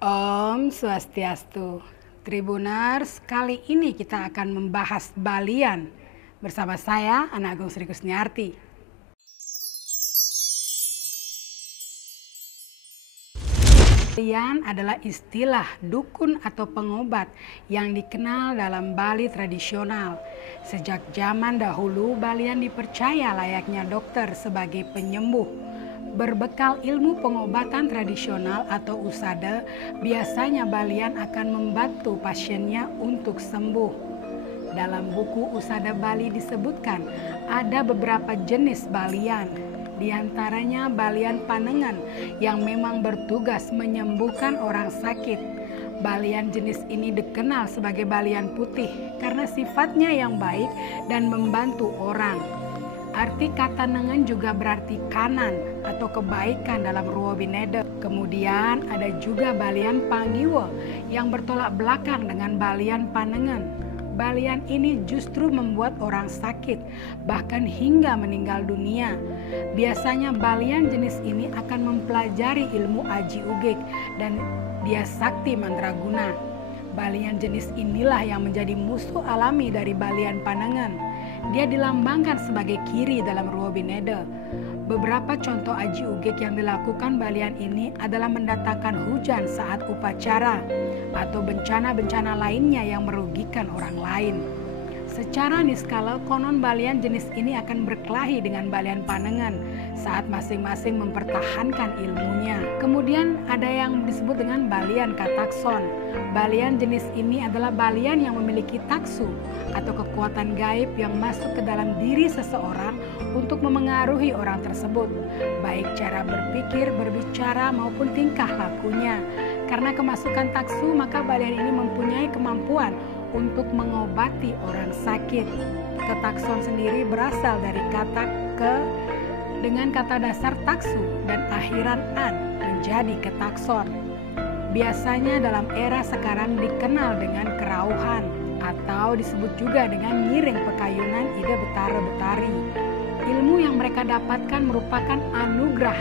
Om Swastiastu. Tribuners, kali ini kita akan membahas balian bersama saya, Ana Agung Sri Kusniarti. Balian adalah istilah dukun atau pengobat yang dikenal dalam Bali tradisional. Sejak zaman dahulu, balian dipercaya layaknya dokter sebagai penyembuh. Berbekal ilmu pengobatan tradisional atau usada, biasanya balian akan membantu pasiennya untuk sembuh. Dalam buku Usada Bali disebutkan ada beberapa jenis balian. Di antaranya balian panengan yang memang bertugas menyembuhkan orang sakit. Balian jenis ini dikenal sebagai balian putih karena sifatnya yang baik dan membantu orang. Arti kata nengen juga berarti kanan atau kebaikan dalam Ruobinede. Kemudian ada juga balian panggiwa yang bertolak belakang dengan balian panengan. Balian ini justru membuat orang sakit, bahkan hingga meninggal dunia. Biasanya balian jenis ini akan mempelajari ilmu Aji Ugek dan dia sakti mandraguna. Balian jenis inilah yang menjadi musuh alami dari balian panengan. Dia dilambangkan sebagai kiri dalam Ruobinede. Beberapa contoh Aji Ugek yang dilakukan balian ini adalah mendatangkan hujan saat upacara atau bencana-bencana lainnya yang merugikan orang lain. Secara niskala, konon balian jenis ini akan berkelahi dengan balian panengan saat masing-masing mempertahankan ilmunya. Kemudian ada yang disebut dengan balian katakson. Balian jenis ini adalah balian yang memiliki taksu atau kekuatan gaib yang masuk ke dalam diri seseorang untuk memengaruhi orang tersebut, baik cara berpikir, berbicara maupun tingkah lakunya. Karena kemasukan taksu, maka balian ini mempunyai kemampuan untuk mengobati orang sakit. Ketakson sendiri berasal dari kata ke dengan kata dasar taksu dan akhiran an menjadi ketakson. Biasanya dalam era sekarang dikenal dengan kerauhan atau disebut juga dengan ngiring pekayunan ide betara-betari. Ilmu yang mereka dapatkan merupakan anugerah.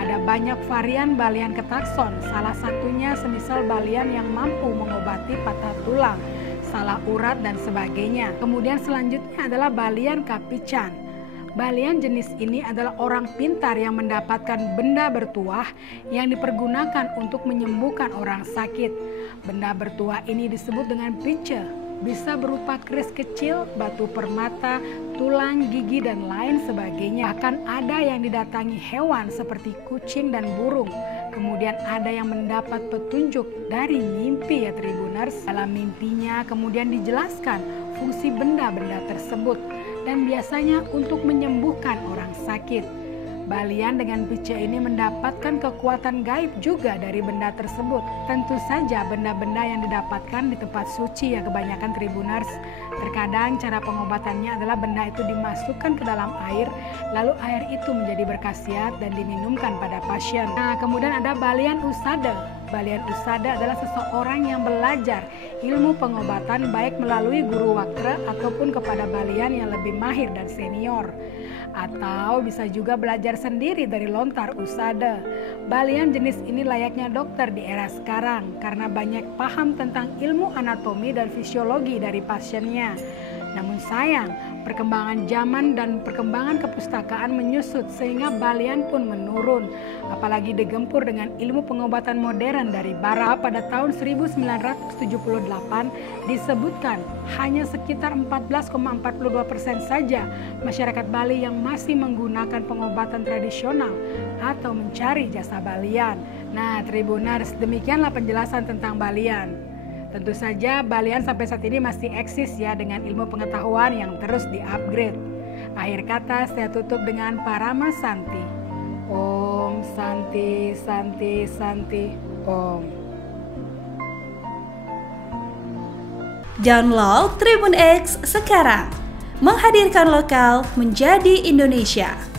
Ada banyak varian balian ketakson, salah satunya semisal balian yang mampu mengobati patah tulang, salah urat dan sebagainya. Kemudian selanjutnya adalah balian kapican. Balian jenis ini adalah orang pintar yang mendapatkan benda bertuah yang dipergunakan untuk menyembuhkan orang sakit. Benda bertuah ini disebut dengan pice. Bisa berupa keris kecil, batu permata, tulang, gigi, dan lain sebagainya. Bahkan ada yang didatangi hewan seperti kucing dan burung. Kemudian ada yang mendapat petunjuk dari mimpi ya Tribuners. Dalam mimpinya kemudian dijelaskan fungsi benda-benda tersebut dan biasanya untuk menyembuhkan orang sakit. Balian dengan pice ini mendapatkan kekuatan gaib juga dari benda tersebut. Tentu saja benda-benda yang didapatkan di tempat suci ya kebanyakan Tribuners. Terkadang cara pengobatannya adalah benda itu dimasukkan ke dalam air, lalu air itu menjadi berkhasiat dan diminumkan pada pasien. Nah, kemudian ada balian usada. Balian usada adalah seseorang yang belajar ilmu pengobatan baik melalui guru wakra ataupun kepada balian yang lebih mahir dan senior. Atau bisa juga belajar sendiri dari lontar usada. Balian jenis ini layaknya dokter di era sekarang karena banyak paham tentang ilmu anatomi dan fisiologi dari pasiennya. Namun sayang, perkembangan zaman dan perkembangan kepustakaan menyusut sehingga balian pun menurun. Apalagi digempur dengan ilmu pengobatan modern dari barat. Pada tahun 1978 disebutkan hanya sekitar 14,42% saja masyarakat Bali yang masih menggunakan pengobatan tradisional atau mencari jasa balian. Nah, Tribuners, demikianlah penjelasan tentang balian. Tentu saja balian sampai saat ini masih eksis ya dengan ilmu pengetahuan yang terus di-upgrade. Akhir kata saya tutup dengan Parama Santi. Om Santi Santi Santi Om. Download Tribun X sekarang. Menghadirkan lokal menjadi Indonesia.